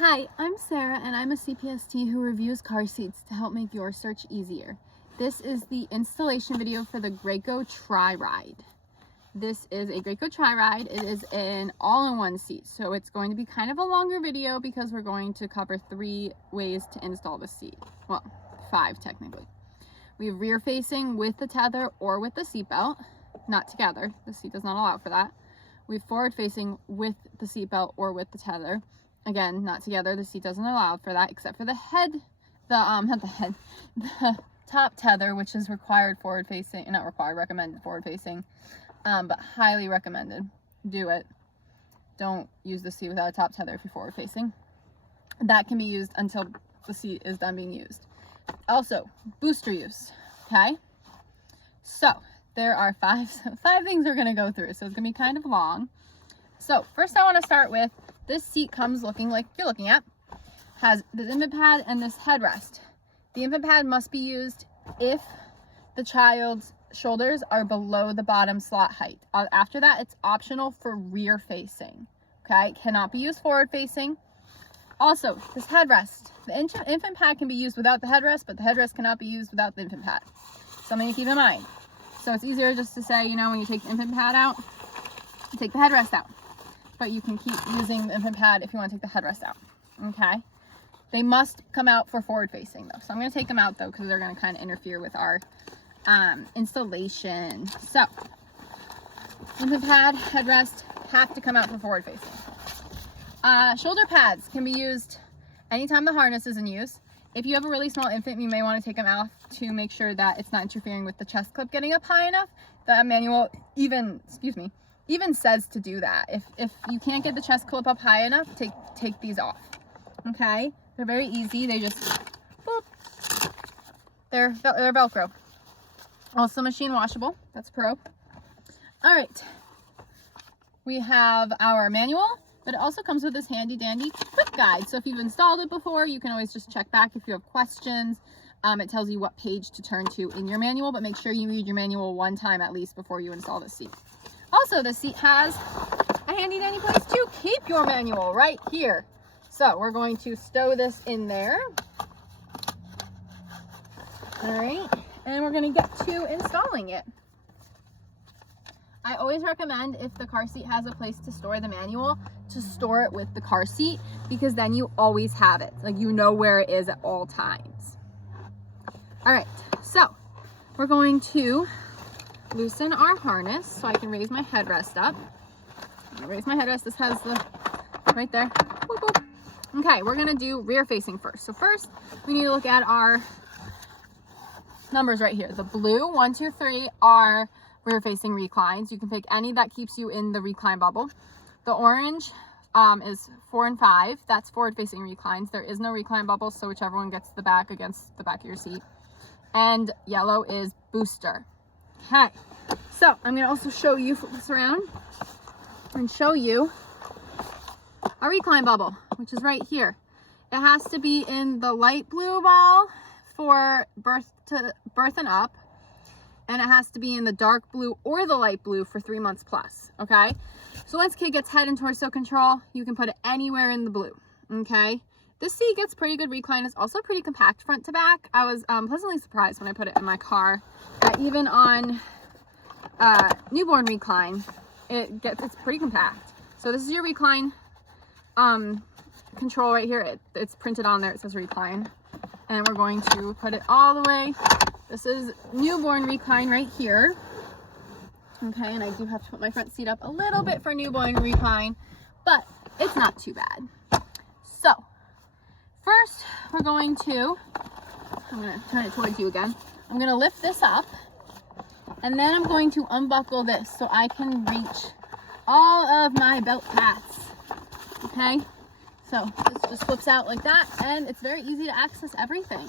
Hi, I'm Sarah and I'm a CPST who reviews car seats to help make your search easier. This is the installation video for the Graco Triride. This is a Graco Triride. It is an all-in-one seat, so it's going to be kind of a longer video because we're going to cover 3 ways to install the seat. Well, 5 technically. We have rear facing with the tether or with the seatbelt, not together. The seat does not allow for that. We have forward facing with the seatbelt or with the tether. Again, not together. The seat doesn't allow for that except for the top tether, which is required forward facing, not required, recommended forward facing, but highly recommended. Do it. Don't use the seat without a top tether if you're forward facing. That can be used until the seat is done being used. Also, booster use. Okay. So there are five things we're going to go through. So it's going to be kind of long. So first I want to start with, this seat comes looking like you're looking at, has this infant pad and this headrest. The infant pad must be used if the child's shoulders are below the bottom slot height. After that, it's optional for rear facing. Okay, cannot be used forward facing. Also, this headrest, the infant pad can be used without the headrest, but the headrest cannot be used without the infant pad. Something to keep in mind. So it's easier just to say, you know, when you take the infant pad out, you take the headrest out. But you can keep using the infant pad if you want to take the headrest out. Okay? They must come out for forward facing though. So I'm going to take them out though because they're going to kind of interfere with our installation. So, infant pad, headrest have to come out for forward facing. Shoulder pads can be used anytime the harness is in use. If you have a really small infant, you may want to take them out to make sure that it's not interfering with the chest clip getting up high enough. The manual even says to do that. If you can't get the chest clip up high enough, take these off. Okay? They're very easy. They just, boop. They're Velcro. Also machine washable. That's pro. All right. We have our manual, but it also comes with this handy dandy quick guide. So if you've installed it before, you can always just check back if you have questions. It tells you what page to turn to in your manual, but make sure you read your manual one time at least before you install the seat. Also, the seat has a handy dandy place to keep your manual right here. So we're going to stow this in there. All right, and we're going to get to installing it. I always recommend, if the car seat has a place to store the manual, to store it with the car seat, because then you always have it. Like, you know where it is at all times. All right, so we're going to loosen our harness so I can raise my headrest up. I'm gonna raise my headrest. This has the right there. Boop, boop. Okay, we're gonna do rear facing first. So first, we need to look at our numbers right here. The blue 1, 2, 3 are rear facing reclines. You can pick any that keeps you in the recline bubble. The orange is 4 and 5. That's forward facing reclines. There is no recline bubble, so whichever one gets the back against the back of your seat. And yellow is booster. Okay, so I'm going to also show you, flip this around and show you our recline bubble, which is right here. It has to be in the light blue ball for birth and up, and it has to be in the dark blue or the light blue for 3 months plus. Okay, so once kid gets head and torso control, you can put it anywhere in the blue. Okay, this seat gets pretty good recline. It's also pretty compact front to back. I was pleasantly surprised when I put it in my car that even on newborn recline, it's pretty compact. So this is your recline control right here. It's printed on there. It says recline, and we're going to put it all the way. This is newborn recline right here. Okay, and I do have to put my front seat up a little bit for newborn recline, but it's not too bad. So first, I'm going to turn it towards you again. I'm going to lift this up, and then I'm going to unbuckle this so I can reach all of my belt pads. Okay, so this just flips out like that, and it's very easy to access everything.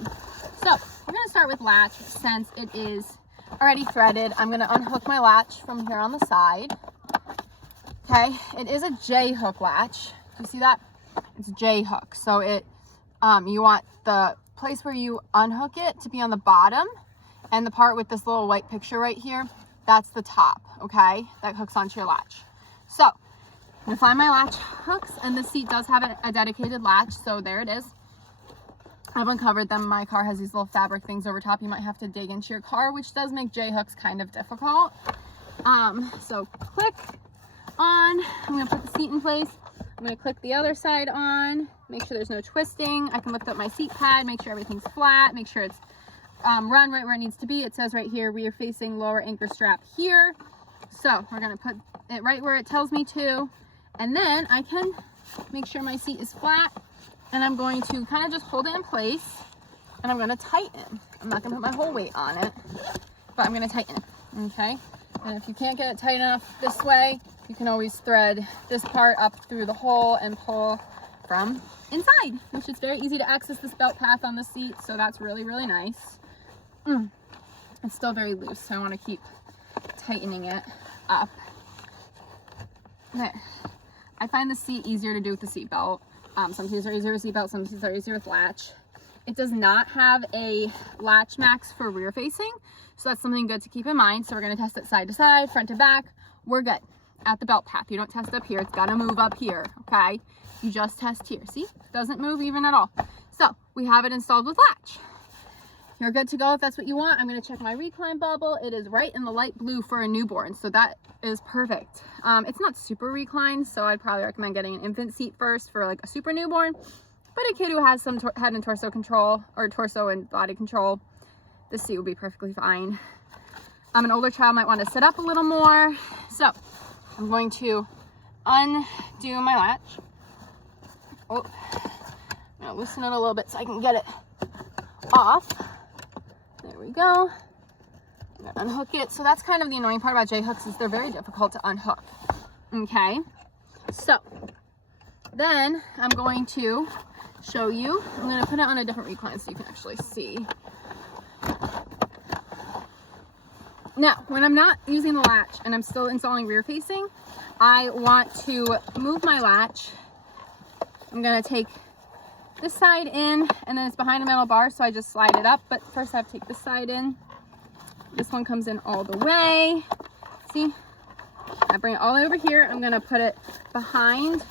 So we're going to start with latch. Since it is already threaded, I'm going to unhook my latch from here on the side. Okay, it is a J-hook latch. Do you see that? It's J-hook. So you want the place where you unhook it to be on the bottom, and the part with this little white picture right here, that's the top. Okay, that hooks onto your latch. So gonna find my latch hooks, and the seat does have a dedicated latch, so there it is. I've uncovered them. My car has these little fabric things over top. You might have to dig into your car, which does make J-hooks kind of difficult. So click on. I'm gonna put the seat in place. I'm gonna click the other side on, make sure there's no twisting. I can lift up my seat pad, make sure everything's flat, make sure it's run right where it needs to be. It says right here, rear facing lower anchor strap here. So we're gonna put it right where it tells me to. And then I can make sure my seat is flat, and I'm going to kind of just hold it in place, and I'm gonna tighten. I'm not gonna put my whole weight on it, but I'm gonna tighten it, okay? And if you can't get it tight enough this way, you can always thread this part up through the hole and pull from inside, which is very easy to access this belt path on the seat, so that's really, really nice. It's still very loose, so I want to keep tightening it up. There. I find the seat easier to do with the seat belt. Some seats are easier with seat belt, some seats are easier with latch. It does not have a latch max for rear facing, so that's something good to keep in mind. So we're going to test it side to side, front to back. We're good at the belt path. You don't test up here. It's got to move up here, okay? You just test here. See? It doesn't move even at all. So we have it installed with latch. You're good to go if that's what you want. I'm going to check my recline bubble. It is right in the light blue for a newborn, so that is perfect. It's not super reclined, so I'd probably recommend getting an infant seat first for like a super newborn. But a kid who has some head and torso control, or torso and body control, this seat will be perfectly fine. An older child might want to sit up a little more. So I'm going to undo my latch. Oh, I'm going to loosen it a little bit so I can get it off. There we go. I'm going to unhook it. So that's kind of the annoying part about J-hooks, is they're very difficult to unhook. Okay. So then I'm going to show you. I'm going to put it on a different recline so you can actually see. Now, when I'm not using the latch and I'm still installing rear facing, I want to move my latch. I'm going to take this side in, and then it's behind the metal bar, so I just slide it up. But first I have to take this side in. This one comes in all the way. See? I bring it all the way over here. I'm going to put it behind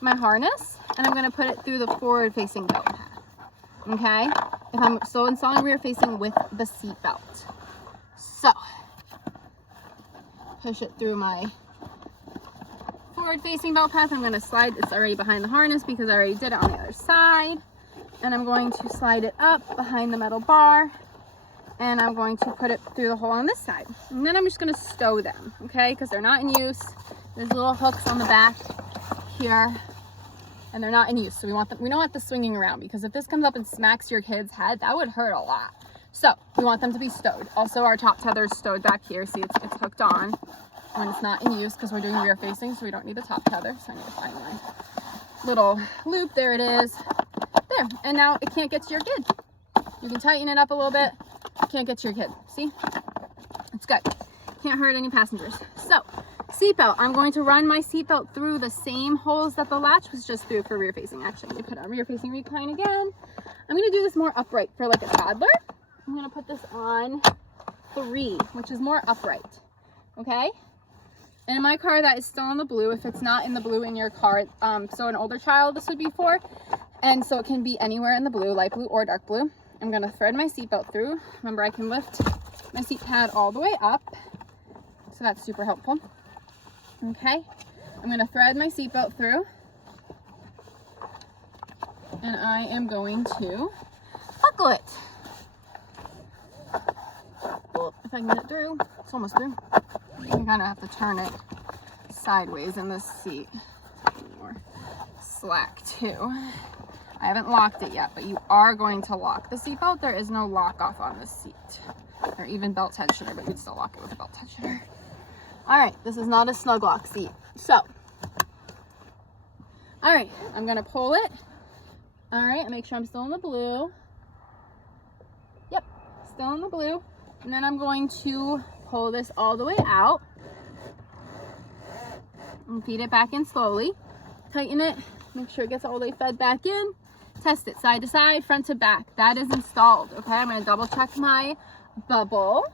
my harness, and I'm going to put it through the forward facing belt path. Okay? If I'm still installing rear facing with the seat belt. So, push it through my forward facing belt path. I'm going to slide, it's already behind the harness because I already did it on the other side. And I'm going to slide it up behind the metal bar, and I'm going to put it through the hole on this side. And then I'm just going to stow them, okay? Because they're not in use. There's little hooks on the back here, and they're not in use. So we don't want this swinging around, because if this comes up and smacks your kid's head, that would hurt a lot. So we want them to be stowed. Also, our top tether is stowed back here. See, it's hooked on when it's not in use, because we're doing rear facing, so we don't need the top tether. So I need to find my little loop. There it is. There. And now it can't get to your kid. You can tighten it up a little bit. Can't get to your kid. See? It's good. Can't hurt any passengers. So, seatbelt. I'm going to run my seatbelt through the same holes that the latch was just through for rear facing. Actually, I'm going to put on rear facing recline again. I'm going to do this more upright for like a toddler. I'm going to put this on 3, which is more upright. Okay? And in my car, that is still in the blue. If it's not in the blue in your car, so an older child this would be for. And so it can be anywhere in the blue, light blue or dark blue. I'm going to thread my seatbelt through. Remember, I can lift my seat pad all the way up. So that's super helpful. Okay. I'm going to thread my seatbelt through. And I am going to buckle it. Well, if I can get it through, it's almost through. You kind of have to turn it sideways in this seat. More slack too. I haven't locked it yet, but you are going to lock the seatbelt. There is no lock off on this seat, or even belt tensioner, but you'd still lock it with a belt tensioner. All right, this is not a snug lock seat. So, all right, I'm gonna pull it. All right, and make sure I'm still in the blue. Yep, still in the blue. And then I'm going to pull this all the way out and feed it back in slowly. Tighten it, make sure it gets all the way fed back in. Test it side to side, front to back. That is installed. Okay, I'm going to double check my bubble,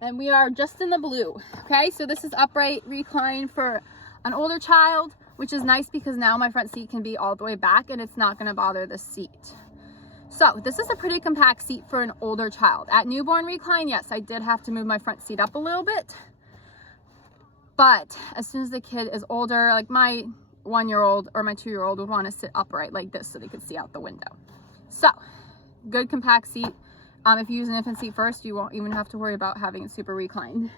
and we are just in the blue. Okay, so this is upright recline for an older child, which is nice because now my front seat can be all the way back and it's not going to bother the seat. So this is a pretty compact seat for an older child. At newborn recline, yes, I did have to move my front seat up a little bit. But as soon as the kid is older, like my 1-year-old or my 2-year-old would want to sit upright like this so they could see out the window. So good compact seat. If you use an infant seat first, you won't even have to worry about having it super reclined.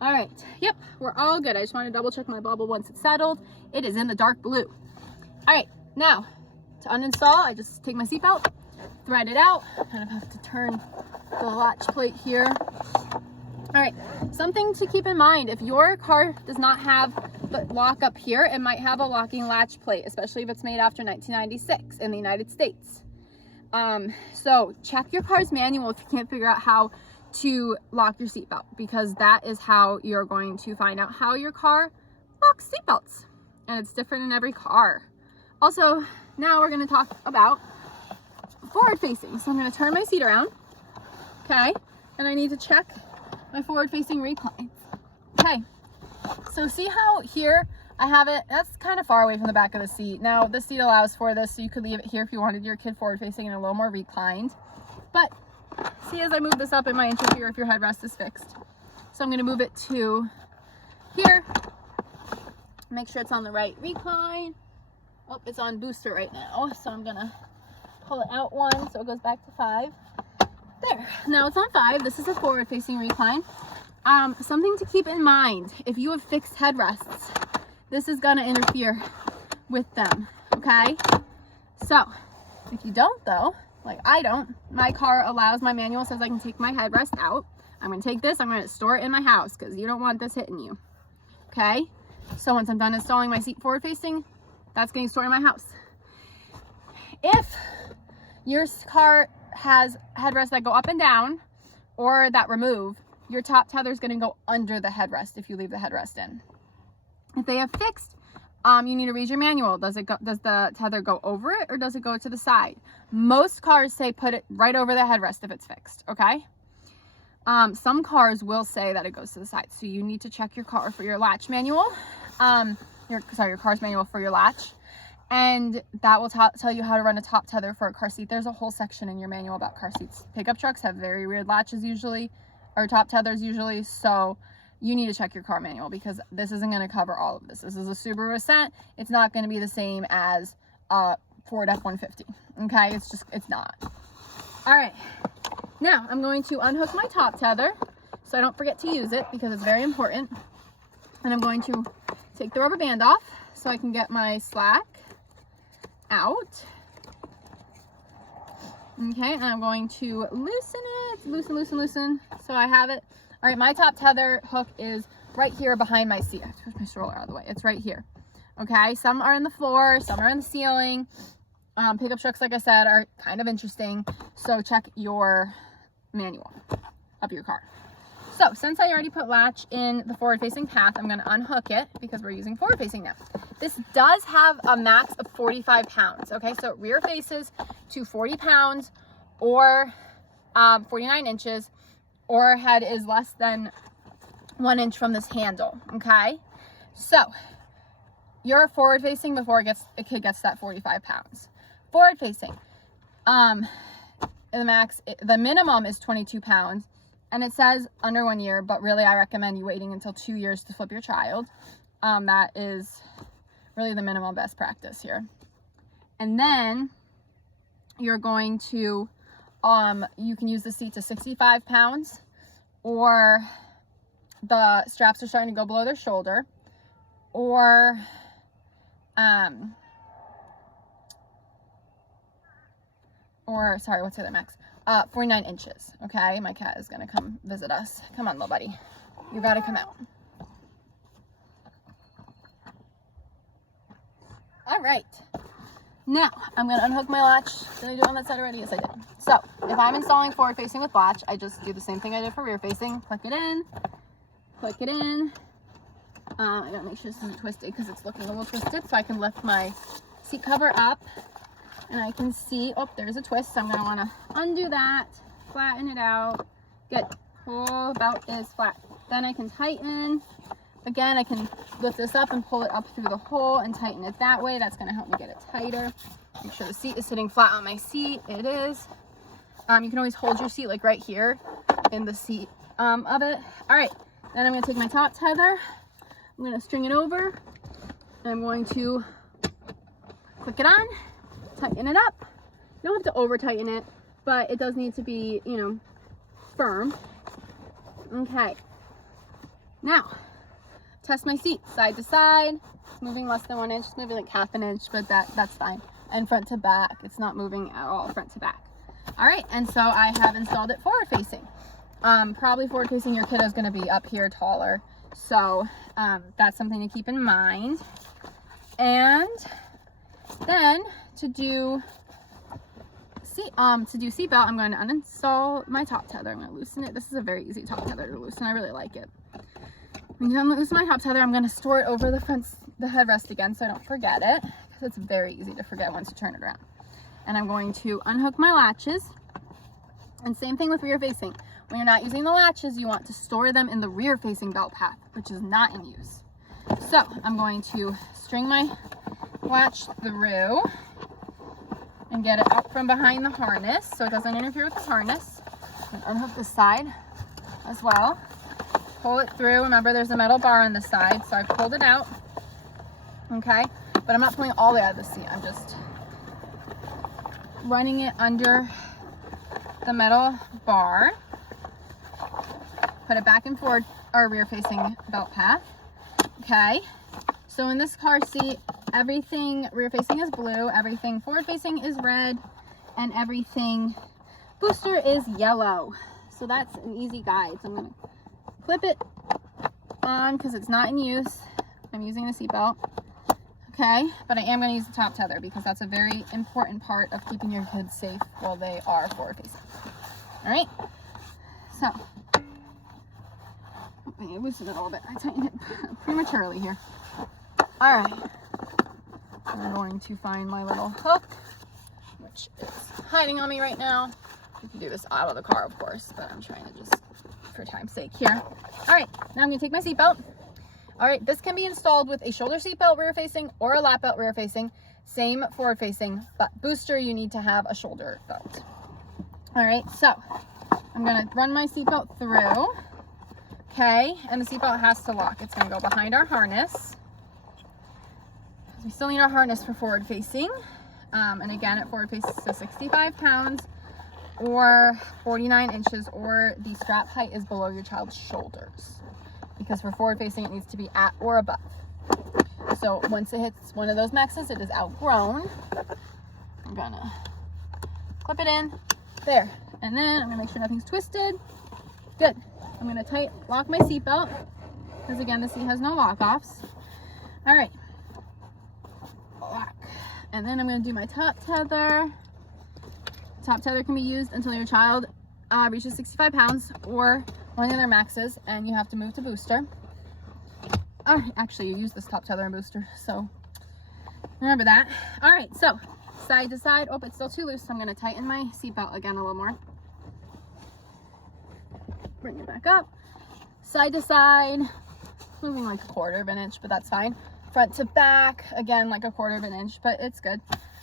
All right, yep, we're all good. I just want to double check my bubble once it's settled. It is in the dark blue. All right, now to uninstall, I just take my seatbelt, thread it out, kind of have to turn the latch plate here. All right, something to keep in mind, if your car does not have the lock up here, it might have a locking latch plate, especially if it's made after 1996 in the United States. So check your car's manual if you can't figure out how to lock your seatbelt, because that is how you're going to find out how your car locks seatbelts, and it's different in every car. Also, now we're going to talk about forward facing. So I'm going to turn my seat around, okay, and I need to check my forward facing recline. Okay, so see how here I have it, that's kind of far away from the back of the seat. Now this seat allows for this, so you could leave it here if you wanted your kid forward facing and a little more reclined. But see, as I move this up in my interfere, if your headrest is fixed. So I'm going to move it to here. Make sure it's on the right recline. Oh, it's on booster right now. So I'm going to pull it out 1 so it goes back to 5. There. Now it's on 5. This is a forward facing recline. Something to keep in mind, if you have fixed headrests, this is going to interfere with them. Okay. So if you don't though, like I don't, my car allows, my manual says I can take my headrest out. I'm going to take this, I'm going to store it in my house because you don't want this hitting you. Okay. So once I'm done installing my seat forward facing, that's getting stored in my house. If your car has headrests that go up and down or that remove, your top tether is going to go under the headrest if you leave the headrest in. If they have fixed, you need to read your manual. Does the tether go over it or does it go to the side? Most cars say put it right over the headrest if it's fixed, okay? Some cars will say that it goes to the side, so you need to check your car for your latch manual. Your car's manual for your latch, and that will tell you how to run a top tether for a car seat. There's a whole section in your manual about car seats. Pickup trucks have very weird latches usually, or top tethers usually, so you need to check your car manual because this isn't going to cover all of this. This is a Subaru Ascent. It's not going to be the same as a Ford F-150. Okay, it's not. All right, now I'm going to unhook my top tether so I don't forget to use it because it's very important. And I'm going to take the rubber band off so I can get my slack out. Okay, and I'm going to loosen it, loosen, so I have it. All right, my top tether hook is right here behind my seat. I have to push my stroller out of the way. It's right here. Okay, some are in the floor, some are in the ceiling. Pickup trucks, like I said, are kind of interesting. So check your manual of your car. So since I already put latch in the forward facing path, I'm going to unhook it because we're using forward facing now. This does have a max of 45 pounds. Okay, so it rear faces to 40 pounds or 49 inches. Or head is less than 1 inch from this handle. Okay, so you're forward facing before a kid gets that 45 pounds. Forward facing, the minimum is 22 pounds, and it says under 1 year, but really I recommend you waiting until 2 years to flip your child. That is really the minimum best practice here. And then you're going to you can use the seat to 65 pounds, or the straps are starting to go below their shoulder, or sorry, what's the other max? 49 inches. Okay, my cat is gonna come visit us. Come on, little buddy, you gotta come out. All right. Now, I'm going to unhook my latch. Did I do it on that side already? Yes, I did. So, if I'm installing forward facing with latch, I just do the same thing I did for rear facing. Click it in. Click it in. I gotta make sure this isn't twisted because it's looking a little twisted, so I can lift my seat cover up and I can see, oh, there's a twist, so I'm going to want to undo that, flatten it out, get pull about this flat. Then I can tighten. Again, I can lift this up and pull it up through the hole and tighten it that way. That's going to help me get it tighter. Make sure the seat is sitting flat on my seat. It is. You can always hold your seat like right here in the seat of it. All right, then I'm going to take my top tether. I'm going to string it over. And I'm going to click it on, tighten it up. You don't have to over tighten it, but it does need to be, you know, firm. Okay. Now, test my seat side to side. It's moving less than 1 inch. It's moving like half an inch, but that's fine. And front to back, it's not moving at all front to back. All right, and so I have installed it forward facing. Probably forward facing, your kiddo's gonna be up here taller. So that's something to keep in mind. And then to do seatbelt, I'm going to uninstall my top tether. I'm going to loosen it. This is a very easy top tether to loosen. I really like it. When you unloosen my top tether, I'm going to store it over the headrest again so I don't forget it, because it's very easy to forget once you turn it around. And I'm going to unhook my latches. And same thing with rear facing. When you're not using the latches, you want to store them in the rear facing belt path, which is not in use. So I'm going to string my latch through and get it out from behind the harness so it doesn't interfere with the harness. And unhook this side as well. Pull it through. Remember, there's a metal bar on the side, so I pulled it out. Okay, but I'm not pulling it all the way out of the seat. I'm just running it under the metal bar. Put it back and forward, our rear facing belt path. Okay, so in this car seat, everything rear facing is blue, everything forward facing is red, and everything booster is yellow. So that's an easy guide. So I'm gonna clip it on because it's not in use. I'm using the seatbelt. Okay, but I am gonna use the top tether because that's a very important part of keeping your kids safe while they are forward facing. All right, so let me loosen it a little bit. I tightened it prematurely here. All right, I'm going to find my little hook, which is hiding on me right now. You can do this out of the car, of course, but I'm trying to just, for time's sake here. All right, now I'm gonna take my seatbelt. All right, this can be installed with a shoulder seatbelt rear facing or a lap belt rear facing, same forward facing, but booster, you need to have a shoulder belt. All right, so I'm gonna run my seatbelt through. Okay, and the seatbelt has to lock. It's gonna go behind our harness. We still need our harness for forward facing. And again, at forward facing, so 65 pounds or 49 inches, or the strap height is below your child's shoulders. Because for forward facing, it needs to be at or above. So once it hits one of those maxes, it is outgrown. I'm gonna clip it in there. And then I'm gonna make sure nothing's twisted. Good. I'm gonna lock my seatbelt, because again, the seat has no lock-offs. All right, lock. And then I'm gonna do my top tether. Top tether can be used until your child reaches 65 pounds or one of the other maxes, and you have to move to booster. Actually, you use this top tether and booster, so remember that. All right, so side to side. Oh, it's still too loose, so I'm gonna tighten my seatbelt again a little more. Bring it back up, side to side, moving like 1/4 of an inch, but that's fine. Front to back, again, like 1/4 of an inch, but it's good.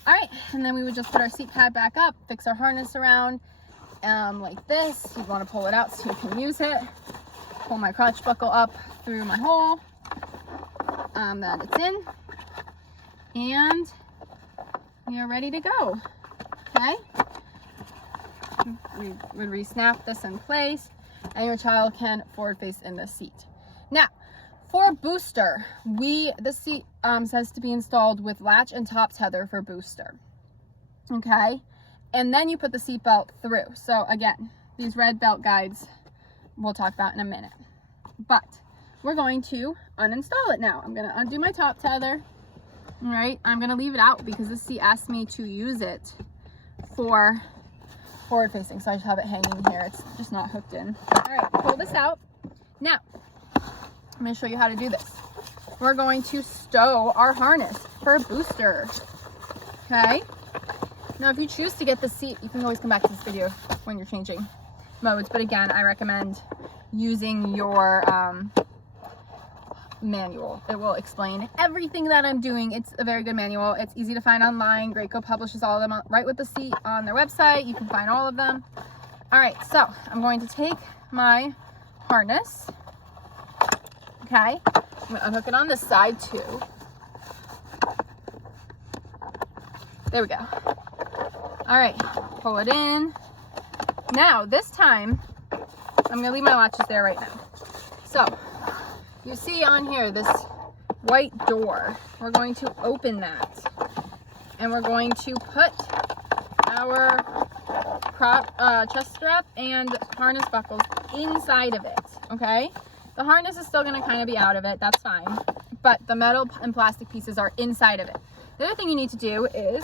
All right, and then we would just put our seat pad back up, fix our harness around like this. You want to pull it out so you can use it. Pull my crotch buckle up through my hole that it's in, and we are ready to go. Okay, we would re-snap this in place, and your child can forward face in the seat. Now, for booster, the seat says to be installed with latch and top tether for booster. Okay, and then you put the seat belt through. So again, these red belt guides we'll talk about in a minute. But we're going to uninstall it now. I'm going to undo my top tether. All right, I'm going to leave it out because this seat asked me to use it for forward facing, so I just have it hanging here. It's just not hooked in. All right, pull this out. Now, I'm going to show you how to do this. We're going to stow our harness for booster. Okay. Now, if you choose to get the seat, you can always come back to this video when you're changing modes. But again, I recommend using your manual. It will explain everything that I'm doing. It's a very good manual. It's easy to find online. Graco publishes all of them right with the seat on their website. You can find all of them. All right, so I'm going to take my harness. Okay, I'm gonna unhook it on this side too. There we go. All right, pull it in. Now, this time, I'm gonna leave my latches there right now. So, you see on here this white door. We're going to open that. And we're going to put our chest strap and harness buckles inside of it, okay? The harness is still gonna kind of be out of it, that's fine. But the metal and plastic pieces are inside of it. The other thing you need to do is,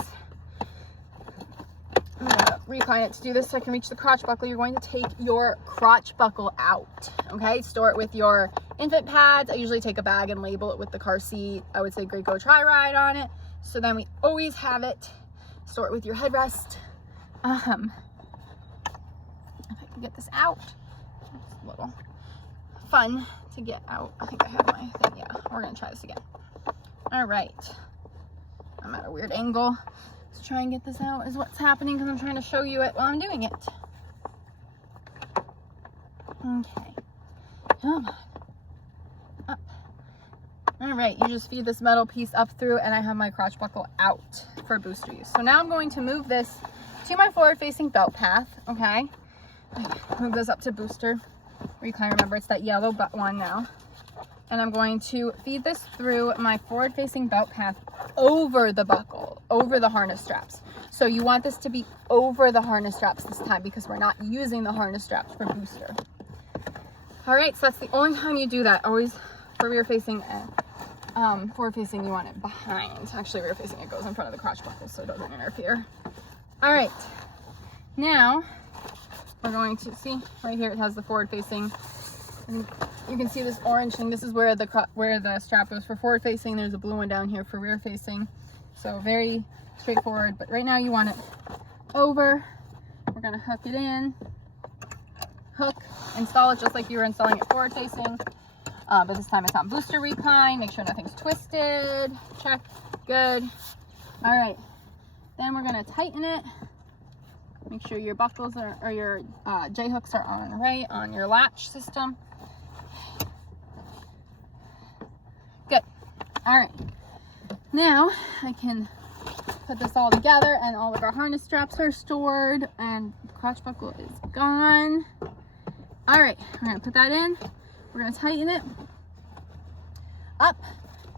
I'm gonna recline it to do this so I can reach the crotch buckle. You're going to take your crotch buckle out, okay? Store it with your infant pads. I usually take a bag and label it with the car seat. I would say Graco Triride on it. So then we always have it. Store it with your headrest. If I can get this out, it's a little fun to get out. I think I have my thing. Yeah, we're gonna try this again. All right. I'm at a weird angle. Let's try and get this out is what's happening because I'm trying to show you it while I'm doing it. Okay. Come on. Up. All right, you just feed this metal piece up through and I have my crotch buckle out for booster use. So now I'm going to move this to my forward-facing belt path, okay? Move this up to booster. Recline, remember it's that yellow one now. And I'm going to feed this through my forward-facing belt path over the buckle, over the harness straps. So you want this to be over the harness straps this time because we're not using the harness straps for booster. All right, so that's the only time you do that. Always for rear-facing and forward-facing, you want it behind. Actually, rear-facing, it goes in front of the crotch buckle so it doesn't interfere. All right, now we're going to see right here, it has the forward-facing. And you can see this orange thing. This is where the strap goes for forward facing. There's a blue one down here for rear facing. So very straightforward, but right now you want it over. We're gonna hook it in, hook, install it just like you were installing it forward facing. But this time it's on booster recline. Make sure nothing's twisted. Check, good. All right, then we're gonna tighten it. Make sure your buckles or your J-hooks are on right on your latch system. Good. All right. Now I can put this all together and all of our harness straps are stored and the crotch buckle is gone. All right, we're gonna put that in. We're gonna tighten it up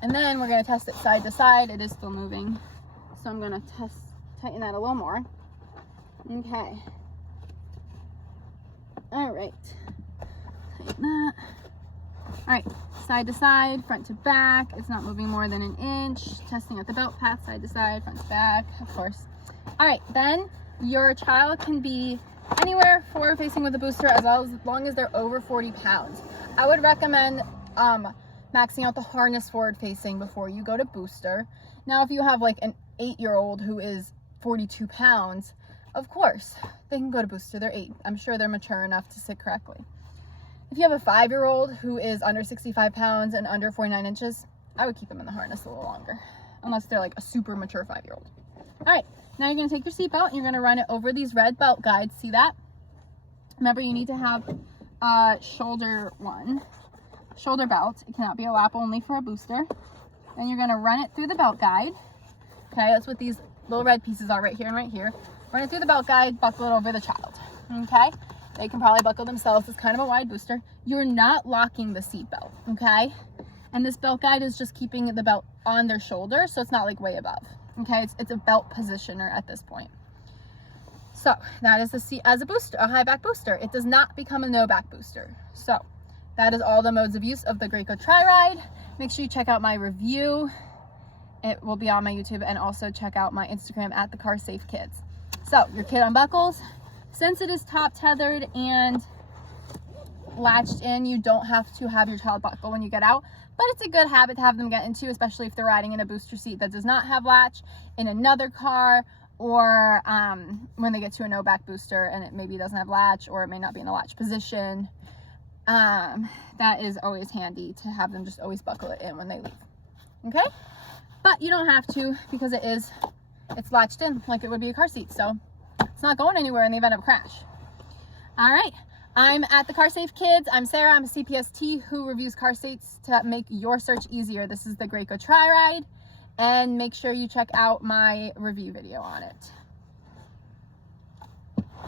and then we're gonna test it side to side. It is still moving. So I'm gonna tighten that a little more. Okay. All right. Tighten that. All right, side to side, front to back. It's not moving more than an inch. Testing at the belt path, side to side, front to back, of course. All right, then your child can be anywhere forward facing with a booster as long as they're over 40 pounds. I would recommend maxing out the harness forward facing before you go to booster. Now, if you have like an 8-year-old who is 42 pounds, of course, they can go to booster. They're 8. I'm sure they're mature enough to sit correctly. If you have a 5-year-old who is under 65 pounds and under 49 inches, I would keep them in the harness a little longer, unless they're like a super mature 5-year-old. All right, now you're gonna take your seatbelt and you're gonna run it over these red belt guides. See that? Remember, you need to have a shoulder belt. It cannot be a lap only for a booster. Then you're gonna run it through the belt guide. Okay, that's what these little red pieces are right here and right here. Run it through the belt guide, buckle it over the child. Okay? They can probably buckle themselves. It's kind of a wide booster. You're not locking the seat belt, okay? And this belt guide is just keeping the belt on their shoulder, so it's not like way above, okay? It's a belt positioner at this point. So that is the seat as a booster, a high back booster. It does not become a no back booster. So that is all the modes of use of the Graco Triride. Make sure you check out my review. It will be on my YouTube, and also check out my Instagram at the Car Safe Kids. So your kid unbuckles. Since it is top tethered and latched in, you don't have to have your child buckle when you get out, but it's a good habit to have them get into, especially if they're riding in a booster seat that does not have latch, in another car, or when they get to a no back booster and it maybe doesn't have latch, or it may not be in a latch position. that is always handy to have them just always buckle it in when they leave. Okay, but you don't have to, because it's latched in like it would be a car seat, so it's not going anywhere in the event of a crash. All right, I'm at the Car Safe Kids. I'm Sarah. I'm a CPST who reviews car seats to make your search easier. This is the Graco Triride, and make sure you check out my review video on it.